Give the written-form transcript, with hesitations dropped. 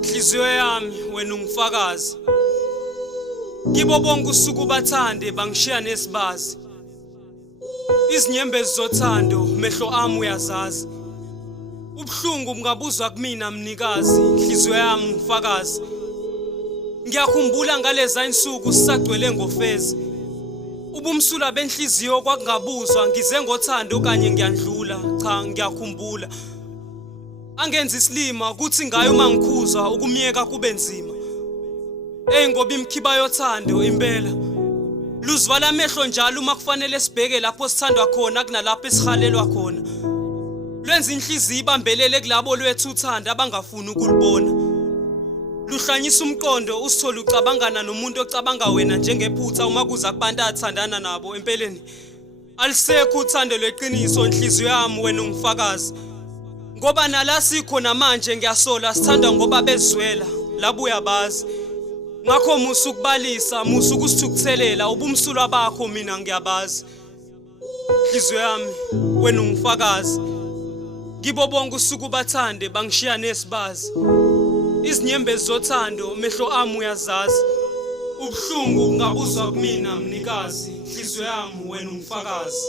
Nhliziyo yami wena ungifakazi. Kibo bonke usuku bathande bangishiya nesibazi. Izinyembezi zothando mehlo ami uyazazi. Ubhlungu ngabuzwa kumina mnikazi, nhliziyo yami ungifakazi. Ngiyakhumbula ngaleza insuku sisagcwele ngofezi. Ubumsula benhliziyo kwakungabuzwa ngize ngothando kanye ngiyandlula, cha ngiyakhumbula. Angenza isilima kuthi ngayo uma ngikhuzwa ukumyeka kube nzima. Ngoba imkhiba yothando impela. Luzvala amehlo njalo uma kufanele sibheke lapho sithandwa khona kunalapho esihalelwa khona. Lwenza inhliziyo ibambelele kulabo lwethu uthanda abangafuni ukulibona. Luhlanyisa umqondo usithola ucabangana nomuntu ocabanga wena njengephutha uma kuza kubantu athandana nabo empeleni. Alisekho uthando lweqiniso inhliziyo yami wena ungifakazi. Ngoba nala sikhona manje ngiyasola sithanda ngoba bezwela labo uyabazi. Ngakho musu ukubalisa musu ukusithukuthelela ubumsulwa bakho mina ngiyabazi. Inhliziyo yami wena ungifakazi. Kibo bonke usuku bathande bangishiya nesibazi. Izinyembezi zothando mehlo ami uyazazi. Ubhlungu ngabuzwa kumina mnikazi, inhliziyo yami wena ungifakazi.